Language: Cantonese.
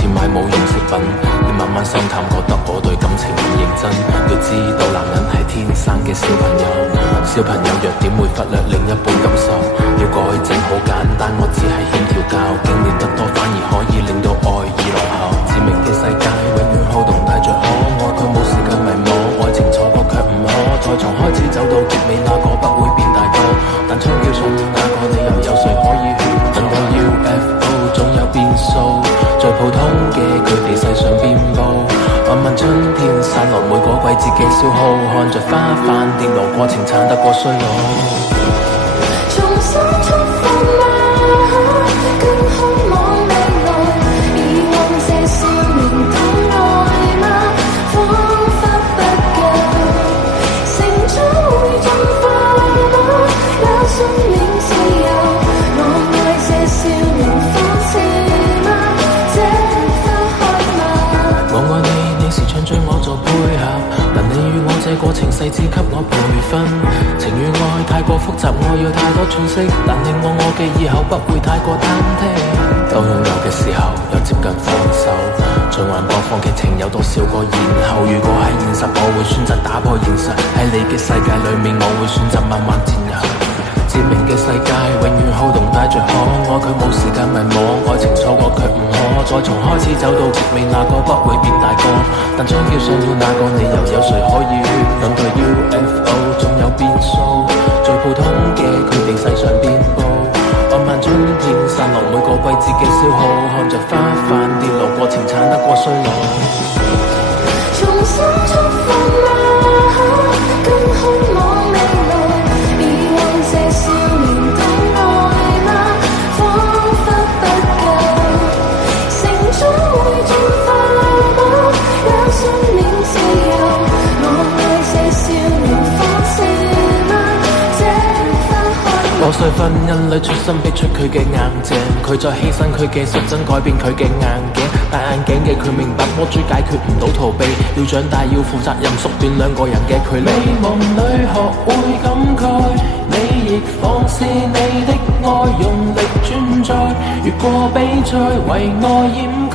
似買冇用飾品，你慢慢心淡，覺得我對感情唔認真。要知道男人係天生嘅小朋友，小朋友弱點會忽略另一半感受。要改正好簡單，我只係欠調教，經驗得多反而可以令到愛意落後。致命嘅世界永遠好動帶着可愛，佢冇時間迷惘，愛情錯過卻唔可。再從開始走到結尾，那個不會變大個，但槍叫上了那個你又有誰可以勸？等到 UFO 總有變數，最普通嘅佢哋世上遍佈。漫漫春天散落每個季節嘅消耗，看着花瓣跌落，過程慘得過衰老。重新出發嗎？更渴望未來，遺忘這少年的愛嗎？彷彿不夠，成長會進化嗎？也信念自由，我愛這少年方式嗎？這分開嗎？我愛你，你時唱醉我做配合，但你與我這過程細緻給我培訓。情與愛太過複雜，我要太多喘息，但令我嘅以後不會太過單聽。當擁有嘅時候又接近放手，循環播放劇情有多少個然後？如果喺現實，我會選擇打破現實，喺你嘅世界裏面，我會選擇慢慢佔有。致命嘅世界永遠好動帶着可愛，佢冇時間迷惘，愛情錯過卻唔可。再從開始走到結尾，那個不會變大個，但槍叫上了那個你又有誰可以勸？等待 UFO 總有變數，最普通嘅佢哋世上遍佈。漫漫春天散落每個季節嘅消耗，看着花瓣跌落，過程慘得過衰老。重新出發嗎？更渴望未來，遺忘這少年的愛嗎？彷彿不夠，成長會進化嗎？也信念自由，我愛這少年方式嗎？這分開嗎？破碎婚姻裏出身逼出佢嘅硬淨，佢再犧牲佢嘅實真改變佢嘅硬頸。戴眼鏡嘅佢明白魔珠解決唔到逃避，要長大要負責任，縮短兩個人嘅距離。美夢裏學會感慨，你亦放肆你的愛，用力轉載，越過比賽為愛掩蓋。